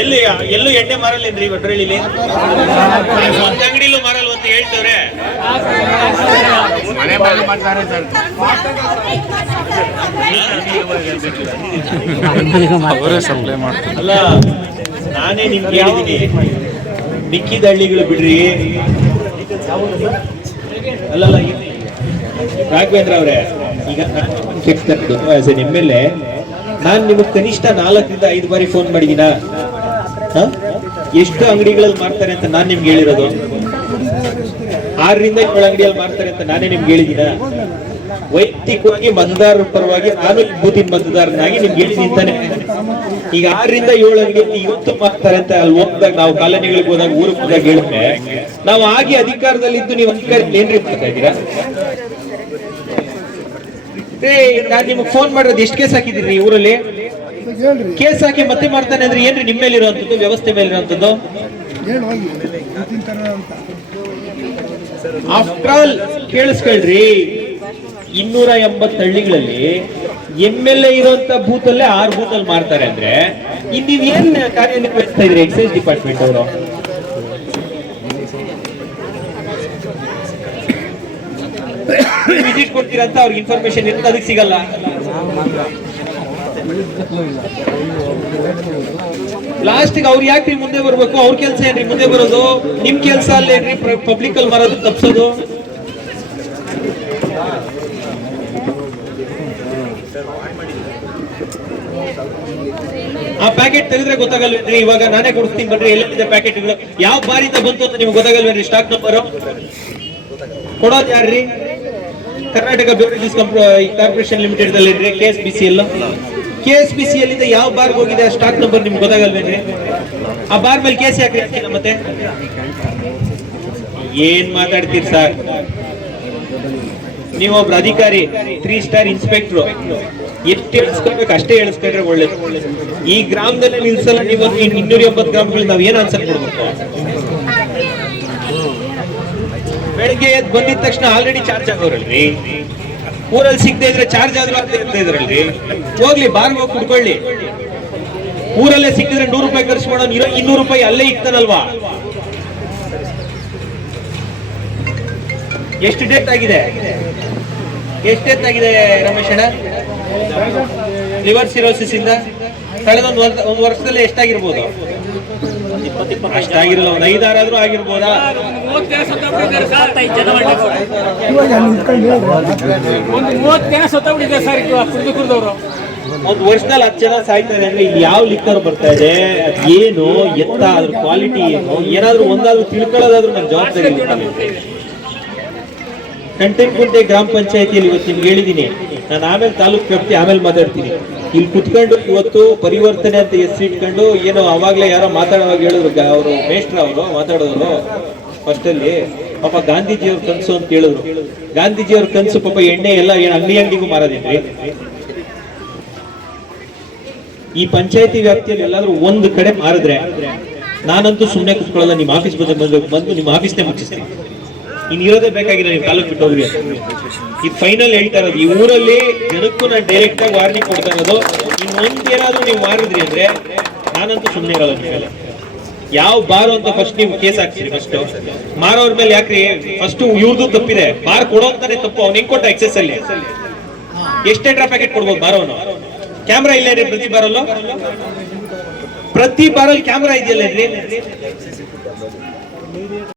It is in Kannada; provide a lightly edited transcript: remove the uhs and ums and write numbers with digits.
ಎಲ್ಲಿ ಎಲ್ಲೂ ಎಣ್ಣೆ ಮಾರಲ್ಲೇನ್ರಿ ಒಟ್ರಳ್ಳಿಲಿ? ಒಂದ್ ಅಂಗಡಿಲೂ ಮಾರಲ್ವ ಅಂತ ಹೇಳ್ತವ್ರೆ. ಅಲ್ಲ, ನಾನೇ ನಿಮ್ಗೆ ಹೇಳಿದೀನಿ, ಮಿಕ್ಕಿದ ಹಳ್ಳಿಗಳು ಬಿಡ್ರಿ. ಅಲ್ಲಲ್ಲ ರಾಘವೇಂದ್ರ ಅವ್ರೆ, ಈಗ ನಿಮ್ಮೇಲೆ ನಾನು ನಿಮಗೆ ಕನಿಷ್ಠ 4 ರಿಂದ 5 ಬಾರಿ ಫೋನ್ ಮಾಡಿದೀನ. ಎಷ್ಟು ಅಂಗಡಿಗಳಲ್ಲಿ ಮಾರ್ತಾರೆ ಅಂತ ನಾನು ನಿಮ್ಗೆ ಹೇಳಿರೋದು? 6 ರಿಂದ 7 ಅಂಗಡಿಯಲ್ಲಿ ಮಾರ್ತಾರೆ ಅಂತ ನಾನೇ ನಿಮ್ಗೆ ಹೇಳಿದೀನ. ವೈಯಕ್ತಿಕವಾಗಿ ಮತದಾರರ ಪರವಾಗಿ ನಾನು ಬೂತಿನ ಮತದಾರನಾಗಿ ನಿಮ್ಗೆ ಹೇಳಿದೀನಿ ತಾನೆ. ಈಗ 6 ರಿಂದ 7 ಅಂಗಡಿಯಲ್ಲಿ ಇವತ್ತು ಮಾರ್ತಾರೆ ಅಂತ ಅಲ್ಲಿ ಹೋದಾಗ, ನಾವು ಕಾಲೋನಿಗಳಿಗೆ ಹೋದಾಗ, ಊರಿಗೆ ಹೋದಾಗ ಹೇಳಿದ್ರೆ, ನಾವು ಆಗಿ ಅಧಿಕಾರದಲ್ಲಿದ್ದು ನೀವು ಅಧಿಕಾರದಲ್ಲಿ ಏನ್ರಿ ಮಾಡ್ತಾ ಇದ್ದೀರಾ? ನಾನ್ ನಿಮ್ಗೆ ಫೋನ್ ಮಾಡಿರೋದು ಎಷ್ಟು ಕೇಸ್ ಹಾಕಿದಿರಿ ಈ ಊರಲ್ಲಿ? ಕೇಸ್ ಹಾಕಿ ಮತ್ತೆ ಮಾಡ್ತಾನೆ ಅಂದ್ರೆ ಏನ್ರಿ ನಿಮ್ಮ ಮೇಲೆ ಇರುವಂತದ್ದು, ವ್ಯವಸ್ಥೆ ಮೇಲೆ ಇರುವಂತದ್ದು? ಆಫ್ಟರ್ ಆಲ್ ಕೇಳಿಸ್ಕೊಳ್ರಿ, 280 ಹಳ್ಳಿಗಳಲ್ಲಿ MLA ಇರುವಂತ ಬೂತ್ ಅಲ್ಲೇ 6 ಬೂತ್ ಅಲ್ಲಿ ಮಾಡ್ತಾರೆ ಅಂದ್ರೆ ನೀವ್ ಏನ್ ಕಾರ್ಯನಿರ್ವಹಿಸ್ತಾ ಇದ್ರಿ ಎಕ್ಸೈಸ್ ಡಿಪಾರ್ಟ್ಮೆಂಟ್ ಅವರು? ವಿಸಿಟ್ ಕೊಡ್ತೀರಾ ಅಂತ ಅವ್ರಿಗೆ ಇನ್ಫಾರ್ಮೇಶನ್ ಇರುತ್ತೆ, ಅದಕ್ಕೆ ಸಿಗಲ್ಲ. ಲಾಸ್ಟಿಗೆ ಅವ್ರು ಯಾಕ್ರಿ ಮುಂದೆ ಬರ್ಬೇಕು? ಅವ್ರ ಕೆಲಸ ಏನ್ರಿ ಮುಂದೆ ಬರೋದು? ನಿಮ್ ಕೆಲಸ ಅಲ್ಲೇನ್ರಿ ಪಬ್ಲಿಕ್ ಅಲ್ಲಿ ಮಾರೋದು, ತಪ್ಸೋದು? ಆ ಪ್ಯಾಕೆಟ್ ತೆಗೆದ್ರೆ ಗೊತ್ತಾಗಲ್ವೇನ್ರಿ? ಇವಾಗ ನಾನೇ ಕೊಡಿಸ್ತೀನಿ ಬನ್ರಿ, ಎಲ್ಲಿದೆ ಪ್ಯಾಕೆಟ್ಗಳು, ಯಾವ ಬಾರಿಂದ ಬಂತು ಅಂತ ನಿಮ್ಗೆ ಗೊತ್ತಾಗಲ್ವೇನ್ರಿ? ಸ್ಟಾಕ್ ನಂಬರ್ ಕೊಡೋದು ಯಾರ್ರಿ? ಕರ್ನಾಟಕ ಬ್ಯೂರೇಜಸ್ ಕಾರ್ಪೊರೇಷನ್ ಲಿಮಿಟೆಡ್ ದಲ್ಲಿ KSBCL. KSBCL ಇಂದ ಯಾವ ಬಾರ್ಗೆ ಹೋಗಿದೆ ಆ ಸ್ಟಾಕ್ ನಂಬರ್ ನಿಮ್ಗೆ ಗೊತ್ತಾಗಲ್ವೇನ್ರಿ? ಆ ಬಾರ್ ಮೇಲೆ ಕೇಸ್ ಯಾಕೆ ಹಾಕಿಲ್ಲ? ಮತ್ತೆ ಏನ್ ಮಾತಾಡ್ತೀರಿ ಸರ್? ನೀವೊಬ್ರು ಅಧಿಕಾರಿ, 3 ಸ್ಟಾರ್ ಇನ್ಸ್ಪೆಕ್ಟ್ರು, ಎಷ್ಟು ಹೇಳಿಸ್ಕೊಳ್ಬೇಕು ಅಷ್ಟೇ ಹೇಳಿಸ್ಕೊಂಡ್ರೆ ಒಳ್ಳೇದು. ಈ ಗ್ರಾಮದಲ್ಲೇ ನಿಲ್ಸಲ್ಲ ನೀವು 280 ಗ್ರಾಮಗಳಿಗೆ ನಾವ್ ಏನ್ ಆನ್ಸರ್ ಕೊಡ್ಬೇಕು? ಬೆಳಗ್ಗೆ ಎದ್ದು ಬಂದಿದ ತಕ್ಷಣ ಆಲ್ರೆಡಿ ಚಾರ್ಜ್ ಆಗೋರಲ್ರಿ. ಊರಲ್ಲಿ ಸಿಗದೆ ಇದ್ರೆ ಚಾರ್ಜ್ ಆದ್ರೂ ಅಂತ ಇದ್ರಲ್ರಿ. ಹೋಗ್ಲಿ, ಬಾರ್ಗೆ ಹೋಗಿ ಕುಡ್ಕೊಳ್ಳಿ. ಊರಲ್ಲೇ ಸಿಕ್ಕಿದ್ರೆ 100 ರೂಪಾಯಿ ಖರ್ಚು ಮಾಡೋನು 200 ರೂಪಾಯಿ ಅಲ್ಲೇ ಇಕ್ತಾನಲ್ವಾ? ಎಷ್ಟು ಡೇಟ್ ಆಗಿದೆ? ಎಷ್ಟು ಡೇಟ್ ಆಗಿದೆ ರಮೇಶ್ ಅಣ್ಣ? ಲಿವರ್ ಸಿರೋಸಿಸ್ ಇಂದ ಕಳೆದ ಒಂದು ವರ್ಷದಲ್ಲಿ ಎಷ್ಟಾಗಿರ್ಬೋದು? ಅಷ್ಟಾಗಿರಲ್ಲ, ಒಂದು 5-6 ಆದ್ರೂ ಆಗಿರ್ಬೋದಾ? ಒಂದು ವರ್ಷದಲ್ಲಿ 10 ಜನ ಸಾಯ್ತಾರೆ ಅಂದ್ರೆ ಇಲ್ಲಿ ಯಾವ ಲಿಕ್ಕರ್ ಬರ್ತಾ ಇದೆ, ಏನು ಎತ್ತ, ಅದ್ರ ಕ್ವಾಲಿಟಿ ಏನು, ಏನಾದ್ರೂ ಒಂದಾದ್ರೂ ತಿಳ್ಕೊಳ್ಳೋದಾದ್ರೂ ನನ್ನ ಜವಾಬ್ದಾರಿ ಇಲ್ಲ. ಕಂಟೆನ್ಗುಂಟೆ ಗ್ರಾಮ ಪಂಚಾಯತಿಯಲ್ಲಿ ಇವತ್ತು ನಿಮ್ಗೆ ಹೇಳಿದೀನಿ, ನಾನು ಆಮೇಲೆ ತಾಲೂಕು ವ್ಯಾಪ್ತಿ ಆಮೇಲೆ ಮಾತಾಡ್ತೀನಿ. ಇಲ್ಲಿ ಕುತ್ಕೊಂಡು ಇವತ್ತು ಪರಿವರ್ತನೆ ಅಂತ ಹೆಸರು ಇಟ್ಕೊಂಡು ಏನೋ ಅವಾಗ್ಲೇ ಯಾರೋ ಮಾತಾಡುವಾಗ ಹೇಳಿದ್ರು, ಅವರು ಮೇಷ್ಟ್ರ ಅವರು ಮಾತಾಡೋರು ಫಸ್ಟ್ ಅಲ್ಲಿ, ಪಾಪ ಗಾಂಧೀಜಿಯವ್ರ ಕನ್ಸು ಅಂತ ಹೇಳಿದ್ರು. ಗಾಂಧೀಜಿಯವ್ರ ಕನ್ಸು ಪಾಪ ಎಣ್ಣೆ ಎಲ್ಲ ಏನು ಅಂಗಡಿಗೂ ಮಾರೋದಿಲ್ರಿ. ಈ ಪಂಚಾಯತಿ ವ್ಯಾಪ್ತಿಯಲ್ಲಿ ಎಲ್ಲಾದ್ರೂ ಒಂದು ಕಡೆ ಮಾರಿದ್ರೆ ನಾನಂತೂ ಸುಮ್ಮನೆ ಕುತ್ಕೊಳ್ಳಲ್ಲ. ನಿಮ್ಮ ಆಫೀಸ್ ಬಂದು ನಿಮ್ಮ ಆಫೀಸ್ನೇ ಮುಚ್ಚಿಸ್ತೀನಿ. ಇನ್ ಇರೋದೇ ಬೇಕಾಗಿಲ್ಲ, ನೀವು ತಾಲೂಕು ಬಿಟ್ಟು ಹೋಗ್ರಿ. ಈ ಫೈನಲ್ ಹೇಳ್ತಾ ಇರೋದು, ಈ ಊರಲ್ಲಿ ಜನಕ್ಕೂ ನಾನು ಡೈರೆಕ್ಟ್ ಆಗಿ ವಾರ್ನಿಂಗ್ ಕೊಡ್ತಾ ಇರೋದು, ಇನ್ನೊಂದೇನಾದ್ರೂ ನೀವು ಮಾರಿದ್ರಿ ಅಂದ್ರೆ ನಾನಂತೂ ಸುಮ್ಮನೆ ಇರಲ್ಲ. ನಿಮ್ಮೆಲ್ಲ ಯಾವ ಬಾರು ಅಂತ ಫಸ್ಟ್ ನೀವು ಕೇಸ್ ಹಾಕ್ತೀರಿ. ಫಸ್ಟ್ ಮಾರೋರ್ ಮೇಲೆ ಯಾಕ್ರಿ? ಫಸ್ಟ್ ಇವ್ರದ್ದು ತಪ್ಪಿದೆ, ಬಾರ್ ಕೊಡೋ ಅಂತಾನೆ ತಪ್ಪು. ಅವ್ನು ಹೆಂಗ್ ಕೊಟ್ಟ ಎಕ್ಸೆಸ್ ಅಲ್ಲಿ? ಎಷ್ಟೇ ಪ್ಯಾಕೆಟ್ ಕೊಡ್ಬೋದು ಮಾರೋನು? ಕ್ಯಾಮ್ರಾ ಇಲ್ಲ ರೀ ಪ್ರತಿ ಬಾರಲ್ಲೂ? ಪ್ರತಿ ಬಾರಲ್ಲಿ ಕ್ಯಾಮ್ರಾ ಇದೆಯಲ್ಲ ರೀ?